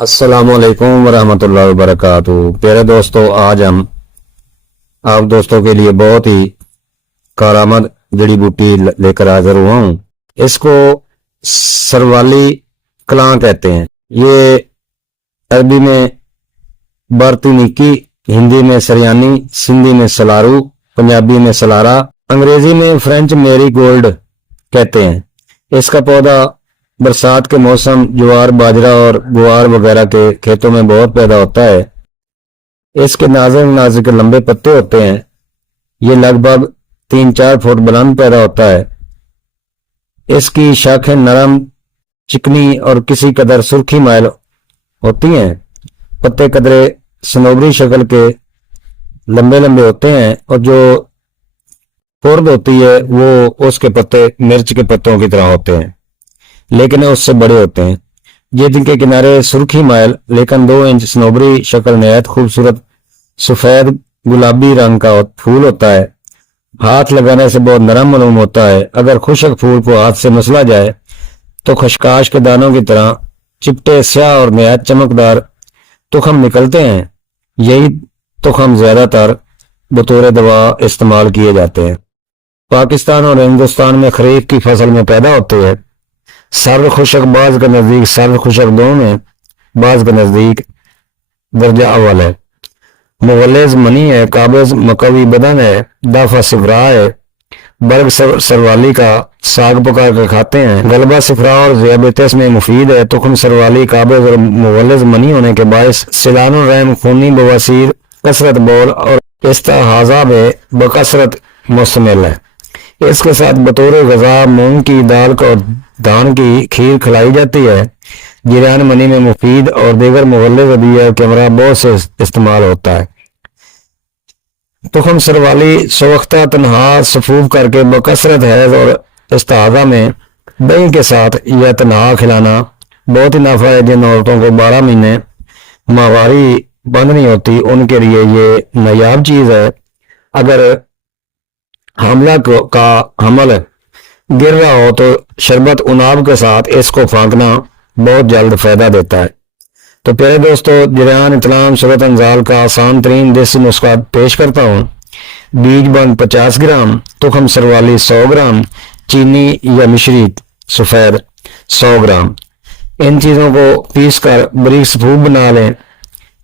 السلام علیکم ورحمۃ اللہ وبرکاتہ۔ پیارے دوستو، آج ہم آپ دوستوں کے لیے بہت ہی کارآمد جڑی بوٹی لے کر حاضر ہوا ہوں۔ اس کو سروالی کلاں کہتے ہیں۔ یہ عربی میں بارتینیکی، ہندی میں سریانی، سندھی میں سلارو، پنجابی میں سلارا، انگریزی میں فرینچ میری گولڈ کہتے ہیں۔ اس کا پودا برسات کے موسم جوار، باجرہ اور گوار وغیرہ کے کھیتوں میں بہت پیدا ہوتا ہے۔ اس کے نازک نازک لمبے پتے ہوتے ہیں۔ یہ لگ بھگ 3-4 فٹ بلند پیدا ہوتا ہے۔ اس کی شاخیں نرم، چکنی اور کسی قدر سرخی مائل ہوتی ہیں۔ پتے قدرے صنوبری شکل کے لمبے لمبے ہوتے ہیں اور جو خرد ہوتی ہے وہ اس کے پتے مرچ کے پتوں کی طرح ہوتے ہیں، لیکن اس سے بڑے ہوتے ہیں۔ جن کے کنارے سرخی مائل لیکن 2 انچ صنوبری شکل نہایت خوبصورت سفید گلابی رنگ کا پھول ہوتا ہے۔ ہاتھ لگانے سے بہت نرم معلوم ہوتا ہے۔ اگر خشک پھول کو ہاتھ سے مسلا جائے تو خشخاش کے دانوں کی طرح چپٹے سیاہ اور نہایت چمکدار تخم نکلتے ہیں۔ یہی تخم زیادہ تر بطور دوا استعمال کیے جاتے ہیں۔ پاکستان اور ہندوستان میں خریف کی فصل میں پیدا ہوتے ہیں۔ سرد خشک، بعض کے نزدیک سرد خشک دونوں میں، بعض کے نزدیک درجہ اول ہے۔ مغلظ منی ہے، قابض مقوی بدن ہے، دافع صفرا ہے۔ برگ سروالی کا ساگ پکا کے کھاتے ہیں۔ غلبہ صفرا اور ذیابیطس میں مفید ہے۔ تخم سروالی قابض اور مغلظ منی ہونے کے باعث سیلان الرحم، خونی بواسیر، کثرت بول اور استحاضہ میں بکثرت مشتمل ہے۔ اس کے ساتھ بطور غذا مونگ کی دال اور دھان کی کھیر کھلائی جاتی ہے۔ جریان منی میں مفید اور دیگر مغلظ ادویہ کے ہمراہ بہت سے استعمال ہوتا ہے۔ تخم سروالی سوختہ تنہا صفوف کر کے بکثرت حیض اور استحاضہ میں دہی کے ساتھ یا تنہا کھلانا بہت ہی نافع ہے۔ جن عورتوں کو 12 مہینے ماہواری بند نہیں ہوتی ان کے لیے یہ نایاب چیز ہے۔ اگر حاملہ کا حمل گر رہا ہو تو شربت اناب کے ساتھ اس کو پھانکنا بہت جلد فائدہ دیتا ہے۔ تو پیارے دوستو، جریان اطلام صورت انزال کا آسان ترین دیسی نسخہ پیش کرتا ہوں۔ بیج بند 50 گرام، تخم سروالی 100 گرام، چینی یا مشری سفید 100 گرام۔ ان چیزوں کو پیس کر باریک صفوف بنا لیں۔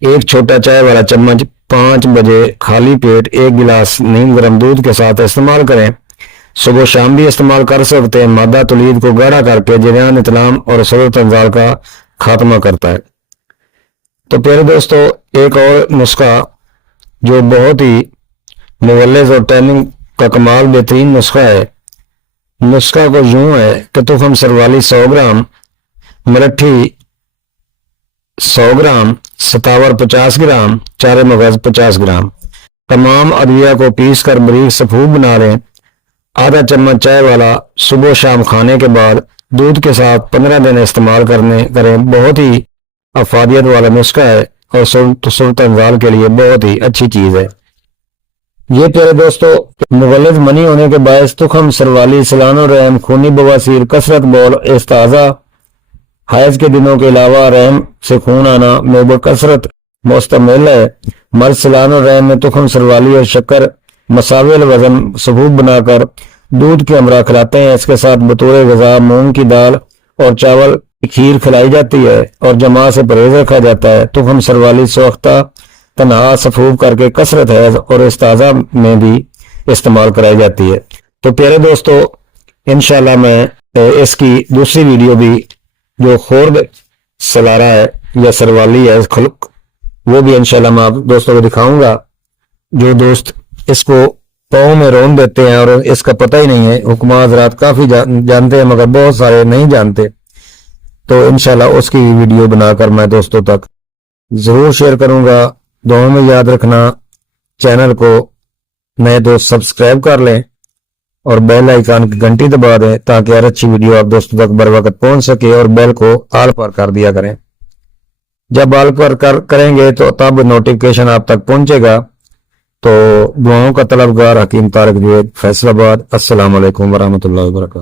ایک چھوٹا چائے والا چمچ 5 بجے خالی پیٹ 1 گلاس نیم گرم دودھ کے ساتھ استعمال کریں۔ صبح شام بھی استعمال کر سکتے ہیں۔ مادہ تولید کو گاڑھا کر کے جریان اطلام اور صورت انزال کا خاتمہ کرتا ہے۔ تو پیارے دوستو، ایک اور نسخہ جو بہت ہی مغلظ اور ٹیننگ کا کمال بہترین نسخہ ہے۔ نسخہ کو یوں ہے کہ تخم سروالی 100 گرام، ملٹھی 100 گرام، ستاور 50 گرام، چارے مغز 50 گرام۔ تمام ادویہ کو پیس کر باریک صفوف بنا لیں۔ آدھا چمچ چائے والا صبح شام کھانے کے بعد دودھ کے ساتھ 15 دن استعمال کریں۔ بہت ہی افادیت والا نسخہ ہے اور صورت انزال کے لیے بہت ہی اچھی چیز ہے۔ یہ پیارے دوستو، مغلظ منی ہونے کے باعث تخم سروالی سیلان الرحم، خونی بواسیر، کثرت بول، استحاضہ، حیض کے دنوں کے علاوہ رحم سے خون آنا میں بکثرت مشتمل ہے۔ مرد سیلان الرحم میں تخم سروالی اور شکر مساوی الوزن صفوف بنا کر دودھ کے ہمراہ کھلاتے ہیں۔ اس کے ساتھ بطور غذا مونگ کی دال اور چاول کی کھیر کھلائی جاتی ہے اور جماع سے پرہیز رکھا جاتا ہے۔ تخم سروالی سوختہ تنہا صفوف کر کے کثرت حیض اور استحاضہ میں بھی استعمال کرائی جاتی ہے۔ تو پیارے دوستو، انشاءاللہ میں اس کی دوسری ویڈیو بھی جو خورد سلارا ہے یا سروالی ہے خلق، وہ بھی انشاءاللہ میں آپ دوستوں کو دکھاؤں گا۔ جو دوست اس کو پاؤں میں رون دیتے ہیں اور اس کا پتہ ہی نہیں ہے، حکماء حضرات کافی جانتے ہیں مگر بہت سارے نہیں جانتے، تو انشاءاللہ اس کی ویڈیو بنا کر میں دوستوں تک ضرور شیئر کروں گا۔ دعاؤں میں یاد رکھنا، چینل کو نئے دوست سبسکرائب کر لیں اور بیل آئیکن کی گھنٹی دبا دیں تاکہ ہر اچھی ویڈیو آپ دوستوں تک بر وقت پہنچ سکے، اور بیل کو آل پر کر دیا کریں۔ جب آل پر کریں گے تو تب نوٹیفیکیشن آپ تک پہنچے گا۔ تو دعاؤں کا طلبگار حکیم طارق جوید، فیصل آباد۔ السلام علیکم ورحمۃ اللہ وبرکاتہ۔